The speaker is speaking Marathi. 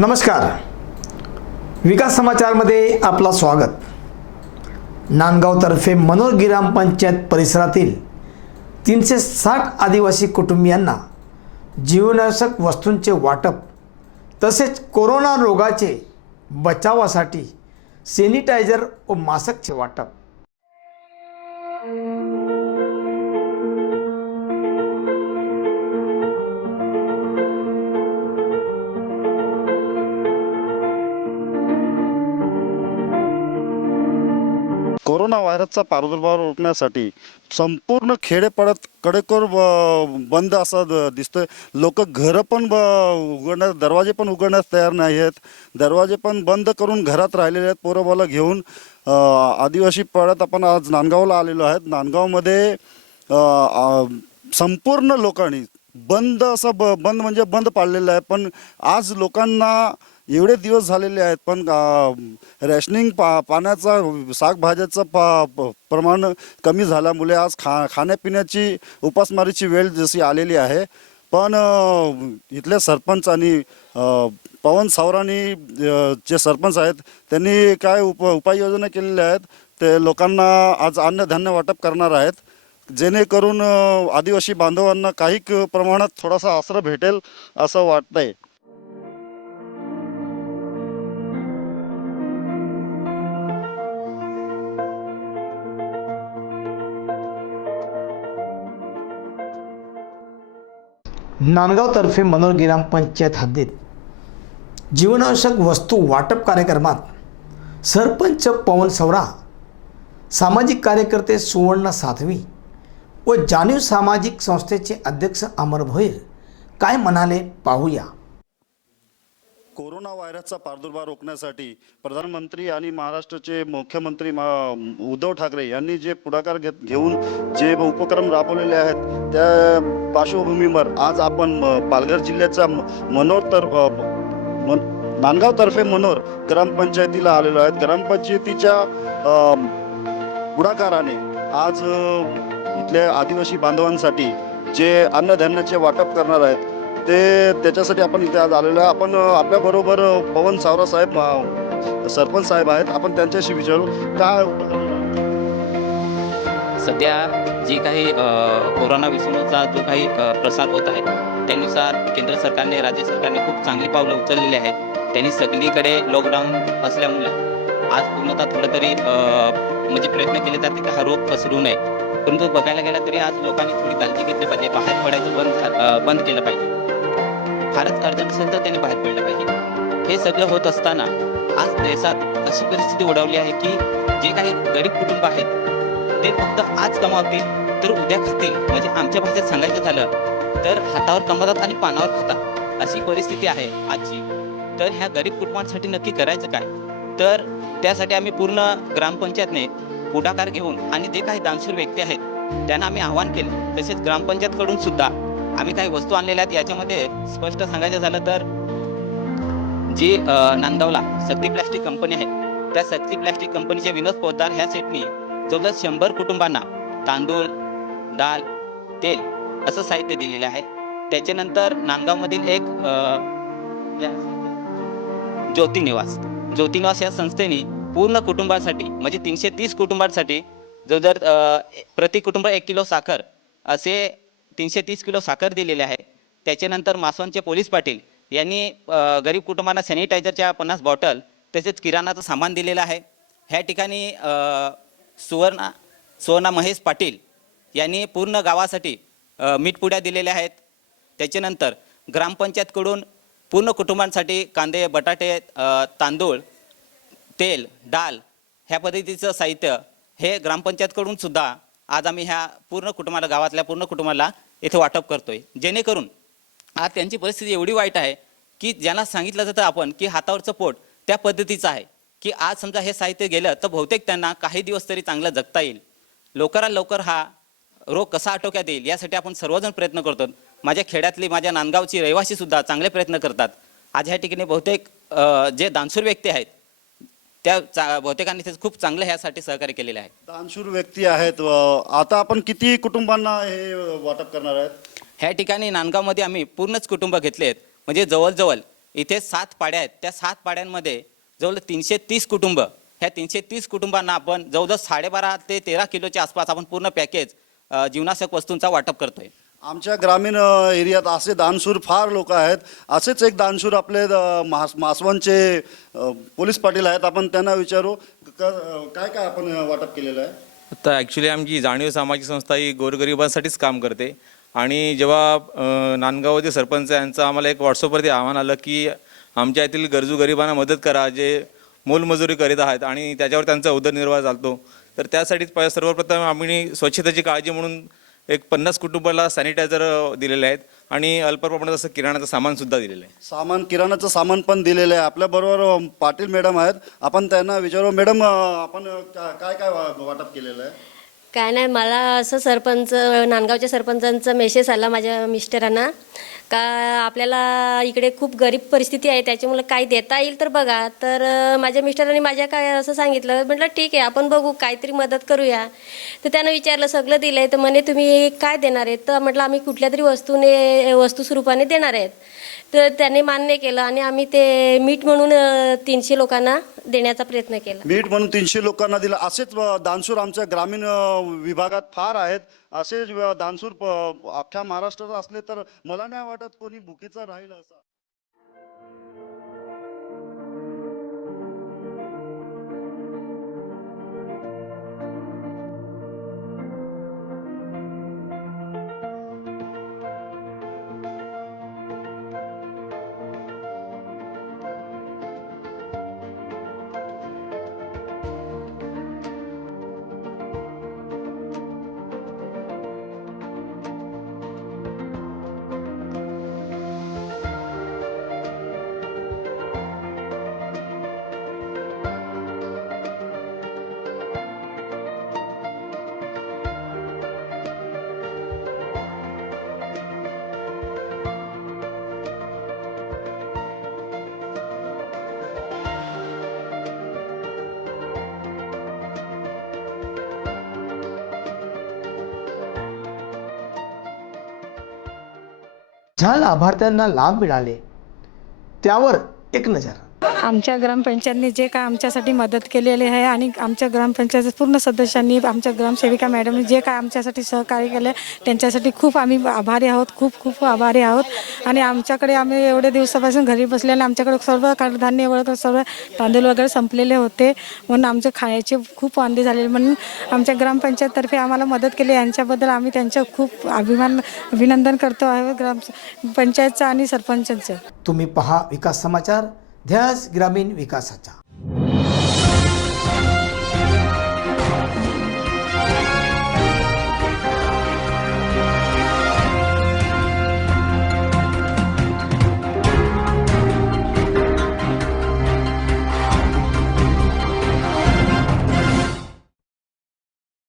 नमस्कार. विकास समाचारमध्ये आपला स्वागत. नांदगावतर्फे मनोर ग्रामपंचायत परिसरातील तीनशे साठ आदिवासी कुटुंबियांना जीवनावश्यक वस्तूंचे वाटप तसेच कोरोना रोगाचे बचावासाठी सॅनिटायझर व मास्कचे वाटप कोरोना व्हायरसचा प्रादुर्भाव रोखण्यासाठी संपूर्ण खेडेपाड्यात कडेकोर बंद असा द- दिसतोय. लोक घरं पण ब- उघडण्यास दरवाजे पण उघडण्यास तयार नाही आहेत. दरवाजे पण बंद करून घरात राहिलेले आहेत पोरंबाला घेऊन. आदिवासी पाड्यात आपण आज नांदगावला आलेलो आहेत. नांदगावमध्ये संपूर्ण लोकांनी बंद असं ब बंद म्हणजे बंद पाडलेलं आहे. पण आज लोकांना एवढे दिवस झालेले आहेत पण रॅशनिंग पा पाण्याचा शाकभाज्याचं पा प- प्रमाण कमी झाल्यामुळे आज खा खाण्यापिण्याची उपासमारीची वेळ जशी आलेली आहे. पण इथल्या इथले सरपंच आणि पवन सावरानी जे सरपंच आहेत त्यांनी काय उप उपाययोजना केलेल्या आहेत ते लोकांना आज अन्नधान्य वाटप करणार आहेत. जेणेकरून आदिवासी बांधवांना काही प्रमाणात थोडासा आसरा भेटेल असं वाटतंय. नांदगावतर्फे मनोर ग्रामपंचायत हद्दीत जीवनावश्यक वस्तू वाटप कार्यक्रमात सरपंच पवन सवरा सामाजिक कार्यकर्ते सुवर्ण साधवी व जाणीव सामाजिक संस्थेचे अध्यक्ष अमर भोईर काय म्हणाले पाहूया. कोरोना व्हायरसचा प्रादुर्भाव रोखण्यासाठी प्रधानमंत्री आणि महाराष्ट्राचे मुख्यमंत्री मा- उद्धव ठाकरे यांनी जे पुढाकार घेत घेऊन जे उपक्रम राबवलेले आहेत त्या पार्श्वभूमीवर आज आपण पालघर जिल्ह्याचा म- मनोर तर अ, मन- नांदगावतर्फे मनोर ग्रामपंचायतीला आलेलो आहेत. ग्रामपंचायतीच्या पुढाकाराने आज इथल्या आदिवासी बांधवांसाठी जे अन्नधान्याचे वाटप करणार आहेत ते त्याच्यासाठी आपण इथे आज आलेलो आहे. आपण आपल्याबरोबर पवन सावरा साहेब सरपंच साहेब आहेत. आपण त्यांच्याशी विचारू. काय सध्या जी काही कोरोना विषाणूचा जो काही प्रसार होत आहे त्यानुसार केंद्र सरकारने राज्य सरकारने खूप चांगली पावलं उचललेली आहेत. त्यांनी सगळीकडे लॉकडाऊन असल्यामुळे आज पूर्णतः थोडं तरी म्हणजे प्रयत्न केले जाते की हा रोग पसरू नये. परंतु बघायला गेला तरी आज लोकांनी थोडी काळजी घेतली पाहिजे. बाहेर पडायचं बंद झा- बंद केलं पाहिजे. फारच अर्जंट असेल तर बाहेर पडलं पाहिजे. हे सगळं होत असताना आज देशात अशी परिस्थिती ओढवली आहे की जे काही गरीब कुटुंब आहेत ते फक्त आज कमावतील तर उद्या खातील. म्हणजे आमच्या भाषेत सांगायचं झालं तर हातावर कमवतात आणि पानावर खातात. अशी परिस्थिती आहे आजची. तर ह्या गरीब कुटुंबांसाठी नक्की करायचं काय? तर त्यासाठी आम्ही पूर्ण ग्रामपंचायतने पुढाकार घेऊन आणि जे काही दानशूर व्यक्ती आहेत त्यांना आम्ही आवाहन केले. तसेच ग्रामपंचायतकडून सुद्धा आम्ही काही वस्तू आणलेल्या आहेत याच्यामध्ये स्पष्ट सांगायचं झालं तर जी नांदवला नांदगावला शक्ती प्लॅस्टिक कंपनी आहे त्या शक्ती प्लॅस्टिक कंपनीचे विनोद पोद्दार ह्या सेटनी जवळजवळ शंभर कुटुंबांना तांदूळ डाळ तेल असं साहित्य दिलेलं आहे. त्याच्यानंतर नांदगावमधील एक ज्योतिनिवास. ज्योतिनिवास ज्योती निवास ज्योती निवास या संस्थेने पूर्ण कुटुंबासाठी म्हणजे तीनशे तीस कुटुंबांसाठी जवळजवळ जर प्रति कुटुंब एक किलो साखर असे तीनशे तीस किलो साखर दिलेले आहे. त्याच्यानंतर मासवांचे पोलीस पाटील यांनी गरीब कुटुंबांना सॅनिटायझरच्या पन्नास बॉटल तसेच किराणाचं सामान दिलेलं आहे. ह्या ठिकाणी सुवर्णा सुवर्णा महेश पाटील यांनी पूर्ण गावासाठी मीठपुड्या दिलेल्या आहेत. त्याच्यानंतर ग्रामपंचायतकडून पूर्ण कुटुंबांसाठी कांदे बटाटे तांदूळ तेल डाळ ह्या पद्धतीचं साहित्य हे ग्रामपंचायतकडून सुद्धा आज आम्ही ह्या पूर्ण कुटुंबाला गावातल्या पूर्ण कुटुंबाला इथे वाटप करतोय. जेणेकरून आज त्यांची परिस्थिती एवढी वाईट आहे की ज्यांना सांगितलं जातं आपण की हातावरचं पोट त्या पद्धतीचं आहे की आज समजा हे साहित्य गेलं तर बहुतेक त्यांना काही दिवस तरी चांगलं जगता येईल. लवकरात लवकर हा रोग कसा आटोक्यात येईल यासाठी आपण सर्वजण प्रयत्न करतो. माझ्या खेड्यातली माझ्या नांदगावची रहिवासी सुद्धा चांगले प्रयत्न करतात. आज ह्या ठिकाणी बहुतेक जे दानसूर व्यक्ती आहेत त्या चा- बहुतेकांनी ते खूप चांगलं ह्यासाठी सहकार्य केलेलं आहे. दानशूर व्यक्ती आहेत आता आपण किती कुटुंबांना हे वाटप करणार आहेत? ह्या ठिकाणी नांदगावमध्ये आम्ही पूर्णच कुटुंब घेतले आहेत. म्हणजे जवळजवळ इथे सात पाड्या आहेत. त्या सात पाड्यांमध्ये जवळ तीनशे तीस कुटुंब ह्या तीनशे तीस कुटुंबांना आपण जवळजवळ साडेबारा ते तेरा किलोच्या आसपास आपण पूर्ण पॅकेज अ, जीवनावश्यक वस्तूंचा वाटप करतोय. आमच्या ग्रामीण एरियात असे दानशूर फार लोक आहेत. असेच एक दानशूर आपले मास मासवांचे पोलीस पाटील आहेत. आपण त्यांना विचारू. क- काय काय आपण वाटप केलेलं आहे? तर ॲक्च्युली आमची जाणीव सामाजिक संस्था ही गोरगरिबांसाठीच काम करते. आणि जेव्हा नांदगावचे सरपंच यांचं आम्हाला एक व्हॉट्सअपवरती आव्हान आलं की आमच्या येथील गरजू गरिबांना मदत करा जे मोलमजुरी करीत आहेत आणि त्याच्यावर त्यांचा उदरनिर्वाह चालतो. तर त्यासाठीच प- सर्वप्रथम आम्ही स्वच्छतेची काळजी म्हणून एक पन्नास कुटुंबाला सॅनिटायझर दिलेले आहेत. आणि अल्प प्रमाणात असं किराणाचं सामानसुद्धा दिलेलं आहे. सामान किराणाचं सामान पण दिलेलं आहे. आपल्याबरोबर पाटील मॅडम आहेत. आपण त्यांना विचारू. मॅडम आपण काय काय वा- वाटप केलेलं आहे? काय नाही मला असं सरपंच नांदगावच्या सरपंचांचा मेसेज आला माझ्या मिस्टरांना. का आपल्याला इकडे खूप गरीब परिस्थिती आहे त्याच्यामुळे काही देता येईल तर बघा. तर माझ्या मिस्टरांनी माझ्या काय असं सांगितलं म्हटलं ठीक आहे आपण बघू काहीतरी मदत करूया. तर त्यानं विचारलं सगळं दिलं आहे तर म्हणे तुम्ही काय देणार आहेत? तर म्हटलं आम्ही कुठल्या तरी वस्तूने वस्तू स्वरूपाने देणार आहेत. तर त्याने मान्य केलं आणि आम्ही ते मीठ म्हणून तीनशे लोकांना देण्याचा प्रयत्न केला. मीठ म्हणून तीनशे लोकांना दिलं. असेच दानसूर दानशूर आमच्या ग्रामीण विभागात फार आहेत. असे दानसूर अख्ख्या महाराष्ट्रात असले तर मला नाही वाटत कोणी भुकीचा राहील असा. ज्या लाभार्थ्यांना लाभ मिळाले त्यावर एक नजर. आमच्या ग्रामपंचायतने जे काय आमच्यासाठी मदत केलेली आहे आणि आमच्या ग्रामपंचायत पूर्ण सदस्यांनी आमच्या ग्रामसेविका मॅडमनी जे काय आमच्यासाठी सहकार्य केलं त्यांच्यासाठी खूप आम्ही आभारी आहोत खूप खूप आभारी आहोत. आणि आमच्याकडे आम्ही एवढ्या दिवसापासून घरी बसलेले आमच्याकडे सर्व कडधान्य वगैरे सर्व तांदूळ वगैरे संपलेले होते. म्हणून आमचे खाण्याचे खूप वांदे झालेले. म्हणून आमच्या ग्रामपंचायततर्फे आम्हाला मदत केली. यांच्याबद्दल आम्ही त्यांचं खूप अभिमान अभिनंदन करतो. आहे ग्राम पंचायतचं आणि सरपंचांचं. तुम्ही पहा विकास समाचार. ध्यास ग्रामीण विकासाचा